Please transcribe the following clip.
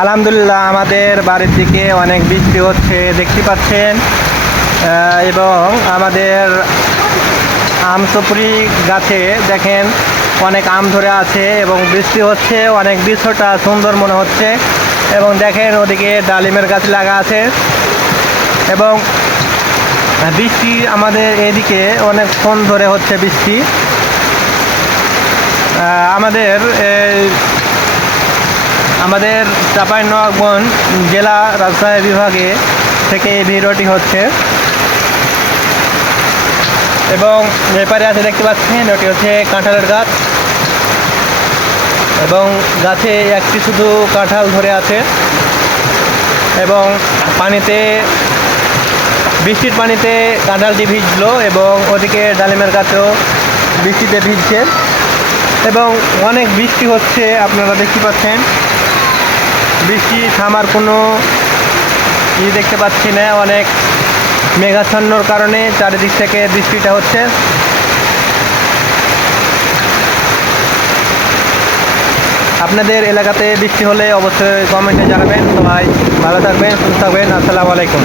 আলহামদুলিল্লাহ, আমাদের বাড়ির দিকে অনেক বৃষ্টি হচ্ছে, দেখতে পাচ্ছেন। এবং আমাদের আম সুপুরি গাছে দেখেন অনেক আম ধরে আছে এবং বৃষ্টি হচ্ছে, অনেক দৃশ্যটা সুন্দর মনে হচ্ছে। এবং দেখেন ওদিকে ডালিমের গাছ লাগা আছে। এবং বৃষ্টি আমাদের এদিকে অনেকক্ষণ ধরে হচ্ছে বৃষ্টি। আমাদের আমাদের চাঁপাইনবাবগঞ্জ জেলা রাজশাহী বিভাগে থেকে এই ভিডিওটি হচ্ছে। এবং এপারে আছে দেখতে পাচ্ছেন, ওটি হচ্ছে কাঁঠালের গাছ। এবং গাছে একটি শুধু কাঁঠাল ধরে আছে। এবং পানিতে, বৃষ্টির পানিতে কাঁঠালটি ভিজলো এবং ওদিকে ডালিমের গাছও বৃষ্টিতে ভিজছে। এবং অনেক বৃষ্টি হচ্ছে, আপনারা দেখতে পাচ্ছেন। বৃষ্টি, থামার কোনো ই দেখতে পাচ্ছি না, অনেক মেঘাচ্ছন্নর কারণে চারিদিক থেকে বৃষ্টিটা হচ্ছে। আপনাদের এলাকাতে বৃষ্টি হলে অবশ্যই কমেন্টে জানাবেন। সবাই ভালো থাকবেন, সুস্থ থাকবেন। আসসালামু আলাইকুম।